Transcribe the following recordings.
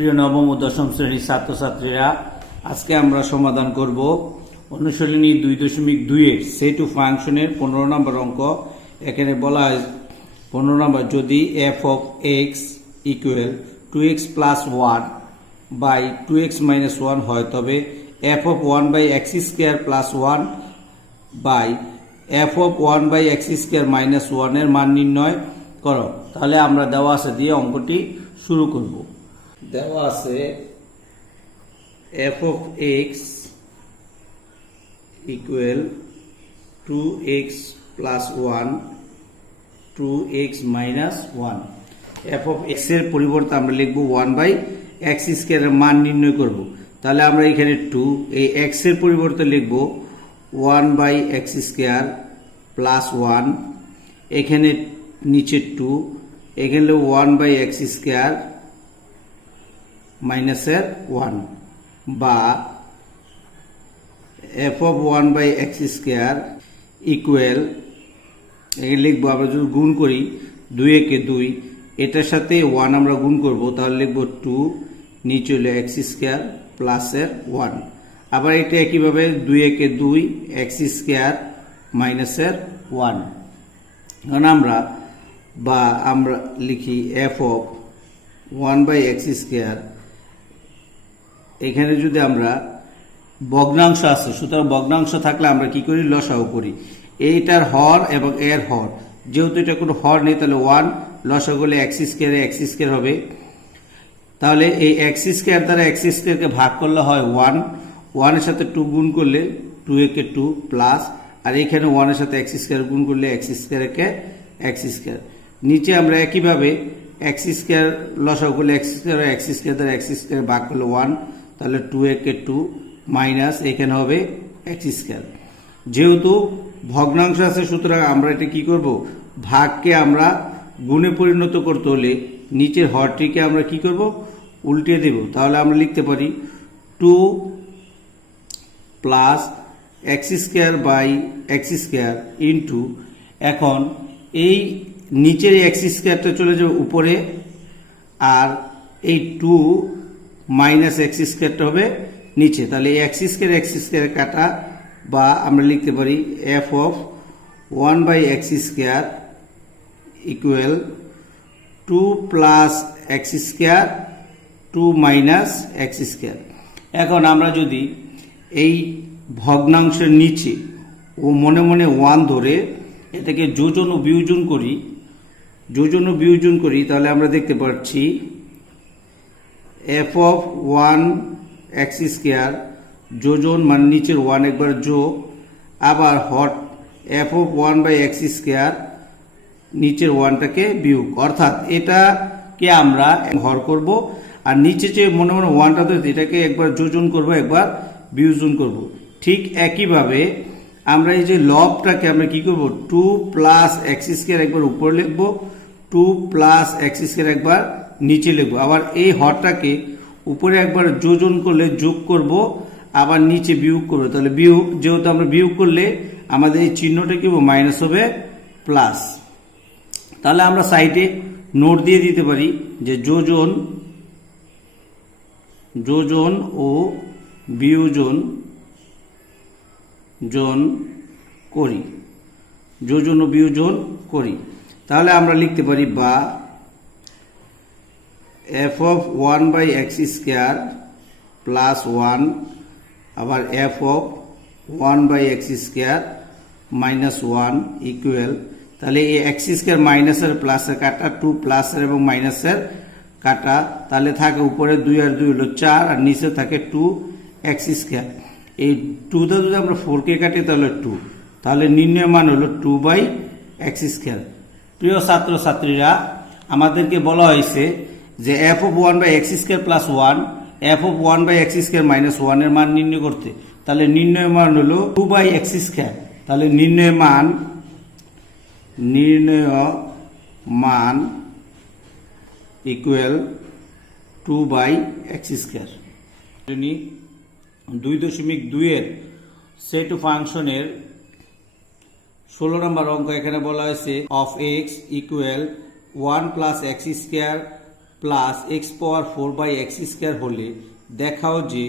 প্রিয় নবম ও দশম শ্রেণির ছাত্রছাত্রীরা, আজকে আমরা সমাধান করব অনুশীলনী দুই দশমিক দুইয়ের সে টু ফাংশনের পনেরো নম্বর অঙ্ক। এখানে বলা হয় পনেরো নম্বর, যদি f of x equal to x plus one by two x minus one হয়, তবে f of one by x square plus one by f of one by x square minus ওয়ানের মান নির্ণয় করো। তাহলে আমরা দেওয়া আছে দিয়ে অঙ্কটি শুরু করব। দেওয়া আছে f of x equal to x plus one two x minus one f of এক্সের পরিবর্তে আমরা লিখব ওয়ান বাই এক্স স্কোয়ারের মান নির্ণয় করব। তাহলে আমরা এখানে টু এই এক্সের পরিবর্তে লিখব one by x square plus one এখানে নিচে টু এখানে ওয়ান বাই এক্স স্কোয়ার মাইনাসের ওয়ান বা f of one by x square equal লিখব, আমরা যদি গুণ করি দুই একে দুই, এটার সাথে ওয়ান আমরা গুণ করব, তাহলে লিখব টু নিচে হলো এক্স স্কোয়ার প্লাসের ওয়ান আবার এটা একইভাবে দুই একে দুই এক্স স্কোয়ার মাইনাসের ওয়ান এখন আমরা বা আমরা লিখি f of one by x square এখানে যদি আমরা ভগ্নাংশ আছে, সুতরাং ভগ্নাংশ থাকলে আমরা কি করি? লসাও করি। এইটার হর এবং এর হর। যেহেতু এটা কোনো হর নেই, তাহলে ওয়ান লসা করলে এক্স স্কোয়ারে এক্স স্কোয়ার হবে। তাহলে এই এক্স স্কোয়ার দ্বারা এক্স স্কোয়ারকে ভাগ করলে হয় ওয়ান ওয়ানের সাথে টু গুণ করলে টু একে টু প্লাস আর এখানে ওয়ানের সাথে এক্স স্কোয়ার গুণ করলে এক্স স্কোয়ারকে এক্স স্কোয়ার নিচে আমরা একইভাবে এক্স স্কোয়ার লসাও করলে এক্স স্কোয়ার এক্স স্কোয়ার দ্বারা এক্স স্কোয়ার ভাগ করলে ওয়ান তাহলে টু একে টু মাইনাস এখানে হবে এক্স স্কোয়ার যেহেতু ভগ্নাংশ আছে, সুতরাং আমরা এটা কি করব? ভাগকে আমরা গুণে পরিণত করতে হলে নিচের হরটিকে আমরা কি করব? উল্টে দেব। তাহলে আমরা লিখতে পারি two plus x square by x square into এখন এই নিচের এক্স স্কোয়ারটা চলে যাবে উপরে, আর এই টু মাইনাস এক্স স্কোয়ারটা হবে নিচে। তাহলে এক্স স্কোয়ার এক্স স্কোয়ার কাটা বা আমরা লিখতে পারি f of one by x square equal to plus x square two minus x square. এখন আমরা যদি এই ভগ্নাংশের নিচে ও মনে মনে ওয়ান ধরে এটাকে যোজন ও বিয়োজন করি, যোজন ও বিয়োজন করি, তাহলে আমরা দেখতে পাচ্ছি f of one x square যোজন মানে নিচের ওয়ান একবার যোগ আবার hot f of one by x square নিচের ওয়ানটাকে বিয়োগ অর্থাৎ এটাকে আমরা হর করব আর নিচে যে মনে মনে ওয়ানটা ধরে এটাকে একবার যোজন করব একবার বিয়োজন করব ঠিক একইভাবে আমরা এই যে লবটাকে আমরা কি করব টু প্লাস এক্স স্কোয়ার একবার উপরে লিখব টু প্লাস এক্স স্কোয়ার একবার নিচে লিখব। আবার এই হরটাকে উপরে একবার যোজন করলে যোগ করব, আবার নিচে বিয়োগ করব। তাহলে বিয়োগ, যেহেতু আমরা বিয়োগ করলে আমাদের এই চিহ্নটা কি মাইনাস হবে প্লাস। তাহলে আমরা সাইডে নোট দিয়ে দিতে পারি যে যোজন যোজন ও বিয়োজন জন করি। যোজন ও বিয়োজন করি। তাহলে আমরা লিখতে পারি বা f of one by x square plus one আবার f of one by x square minus one equal তাহলে এই এক্স স্কোয়ার মাইনাসের প্লাসের কাটা টু প্লাসের এবং মাইনাসের কাটা, তাহলে থাকে উপরে দুই আর দুই হলো চার, আর নিচে থাকে টু এক্স স্কোয়ার এই টুতে যদি আমরা ফোরকে কাটি, তাহলে টু তাহলে নির্ণয় হলো টু বাই এক্স স্কোয়ার প্রিয় ছাত্র ছাত্রীরা আমাদেরকে বলা হয়েছে যে f of one by x square plus one f of one by x square minus ওয়ানের মান নির্ণয় করতে। তাহলে নির্ণয় মান হলো টু বাই এক্স স্কোয়ার তাহলে নির্ণয় মান নির্ণয় মান equal to by x square দুই দশমিক দুইয়ের সেট ফাংশনের ষোলো নম্বর অঙ্ক এখানে বলা হয়েছে of x equal one plus x square plus x power four by x square হলে দেখাও যে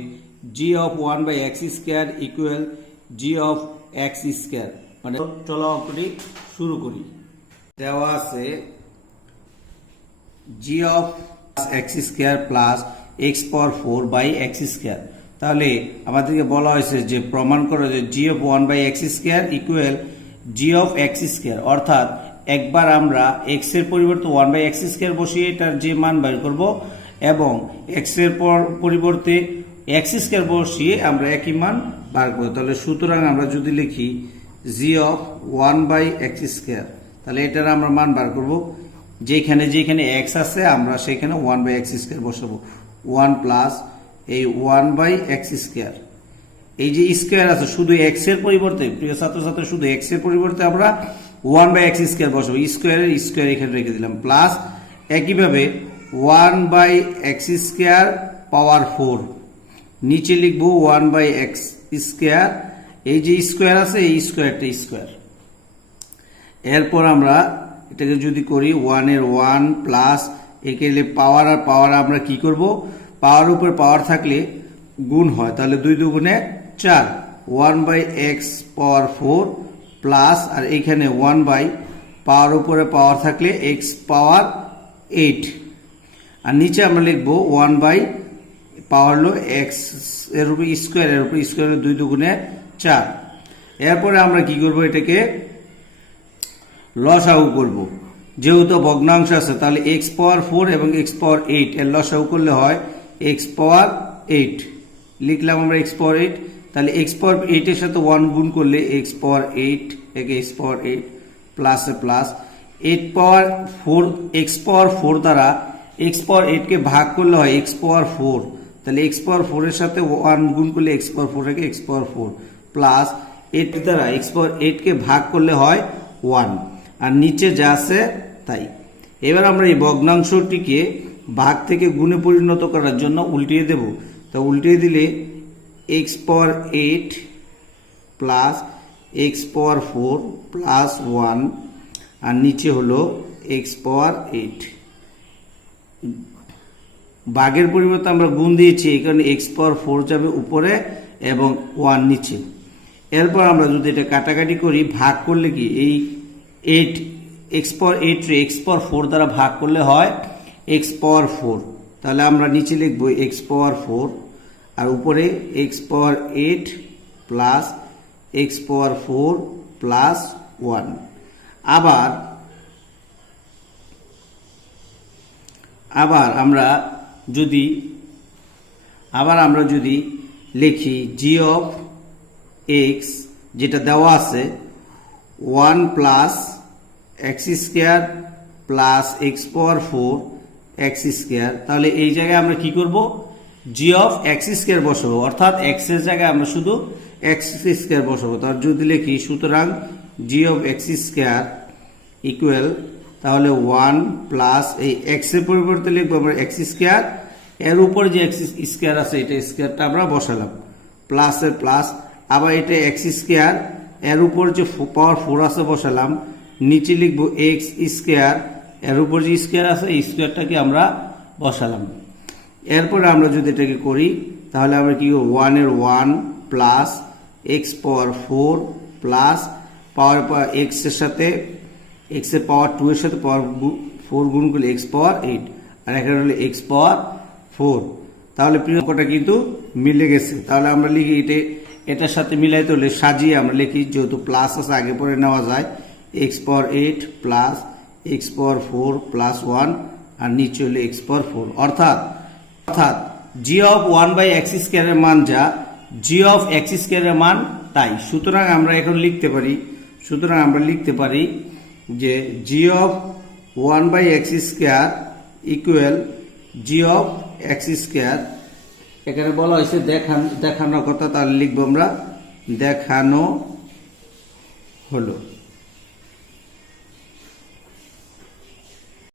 g of one by x square equal g of x square মানে চলো অঙ্কটি শুরু করি। দেওয়া আছে g of x square plus x power four by x square তাহলে আমাদেরকে বলা হয়েছে যে প্রমাণ করো যে g of one by x square equal g of x square অর্থাৎ একবার আমরা এক্সের পরিবর্তে ওয়ান বাই এক্স স্কোয়ার বসিয়ে এটার যে মান বের করব এবং এক্সের পর পরিবর্তে এক্স স্কোয়ার বসিয়ে আমরা একই মান বার করব। তাহলে সুতরাং আমরা যদি লিখি g of one by x square তাহলে এটার আমরা মান বার করব। যেখানে যেখানে এক্স আছে, আমরা সেখানে ওয়ান বাই এক্স স্কোয়ার বসাবো। ওয়ান প্লাস এই ওয়ান বাই এক্স স্কোয়ার এই যে স্কোয়ার আছে, শুধু এক্সের পরিবর্তে, প্রিয় ছাত্রছাত্রী, শুধু এক্সের পরিবর্তে আমরা ওয়ান বাই এক্স স্কোয়ার বসাবো। স্কোয়ারের স্কোয়ার এখানে রেখে দিলাম। প্লাস একইভাবে one by x square power four. নিচে লিখব ওয়ান বাই এক্স স্কোয়ার। এই যে স্কোয়ার আছে, এই স্কোয়ারটা স্কোয়ার। এরপর আমরা এটাকে যদি করি ওয়ানের ওয়ান প্লাস একে পাওয়ার আর পাওয়ার আমরা কি করব? পাওয়ার উপর পাওয়ার থাকলে গুণ হয়। তাহলে দুই দুগুণে চার। One by x power four plus আর এখানে ওয়ান বাই পাওয়ার উপরে পাওয়ার থাকলে এক্স পাওয়ার এইট আর নিচে আমরা লিখব ওয়ান বাই পাওয়ার হলো এক্সের উপর স্কোয়ার এর উপর স্কোয়ার দুই দুগুণে চার। এরপরে আমরা কি করব এটাকে? লসাগু করব। যেহেতু ভগ্নাংশ আছে, তাহলে এক্স পাওয়ার ফোর এবং এক্স পাওয়ার এইট এর লসাগু করলে হয় এক্স পাওয়ার এইট লিখলাম আমরা এক্স পাওয়ার এইট তাহলে এক্স পাওয়ার এইটের সাথে ওয়ান গুণ করলে এক্স পাওয়ার এইট একে এক্স পাওয়ার এইট প্লাসে plus eight power four x power four দ্বারা এক্স পাওয়ার এইটকে ভাগ করলে হয় এক্স পাওয়ার ফোর তাহলে এক্স পাওয়ার ফোরের সাথে ওয়ান গুণ করলে এক্স পাওয়ার ফোর একে x power four plus eight দ্বারা এক্স পাওয়ার এইটকে ভাগ করলে হয় ওয়ান আর নিচে যা আছে তাই এবার আমরা এই ভগ্নাংশটিকে ভাগ থেকে গুণে পরিণত করার জন্য উল্টিয়ে দেব তা উল্টিয়ে দিলে x power eight plus x power four plus one, আর নিচে হলো এক্স পাওয়ার এইট। বাঘের পরিবর্তে আমরা গুণ দিয়েছি, এই কারণে এক্স পাওয়ার ফোর যাবে উপরে এবং ওয়ান নিচে। এরপর আমরা যদি এটা কাটাকাটি করি, ভাগ করলে কি? এই eight, x power eight x power four দ্বারা ভাগ করলে হয় এক্স পাওয়ার ফোর। তাহলে আমরা নিচে লিখব এক্স পাওয়ার ফোর আর উপরে x power eight plus x power four plus one আবার আবার আমরা যদি, আবার আমরা যদি লিখি জি অফ এক্স যেটা দেওয়া আছে one plus x square plus x power four x square তাহলে এই জায়গায় আমরা কি করব? জি অফ এক্স স্কোয়ার বসাবো, অর্থাৎ এক্সের জায়গায় আমরা শুধু এক্স স্কোয়ার বসাবো। তার যদি লিখি, সুতরাং g of x square equal তাহলে ওয়ান প্লাস এই এক্সের পরিবর্তে লিখব আমরা এক্স স্কোয়ার এর উপর যে এক্স স্কোয়ার আছে, এটা স্কোয়ারটা আমরা বসালাম। প্লাস এর প্লাস আবার এটা এক্স স্কোয়ার এর উপর যে পাওয়ার ফোর আছে বসালাম। নিচে লিখব এক্স স্কোয়ার এর উপর যে স্কোয়ার আছে, এই স্কোয়ারটাকে আমরা বসালাম। এরপরে আমরা যদি এটাকে করি, তাহলে আমরা কি ওয়ানের one plus x power four plus power এক্সের সাথে এক্সের পাওয়ার টু এর সাথে পাওয়ার ফোর গুণ করলে এক্স পাওয়ার এইট আর এখানে হলো এক্স পাওয়ার ফোর তাহলে প্রিয় অঙ্কটা কিন্তু মিলে গেছে। তাহলে আমরা লিখি এটা, এটার সাথে মিলাইতে হলে সাজিয়ে আমরা লিখি, যেহেতু প্লাস আছে, আগে পরে নেওয়া যায়। X power eight plus x power four plus one আর নিচে হলে এক্স পাওয়ার ফোর অর্থাৎ অর্থাৎ g of one by x স্কোয়ারের মান যা জি অফ এক্স স্কোয়ারের মান তাই। সুতরাং আমরা এখন লিখতে পারি, সুতরাং আমরা লিখতে পারি যে g of one by x square equal g of x square এখানে বলা হয়েছে দেখান, দেখানোর কথা, তাহলে লিখব আমরা, দেখানো হলো।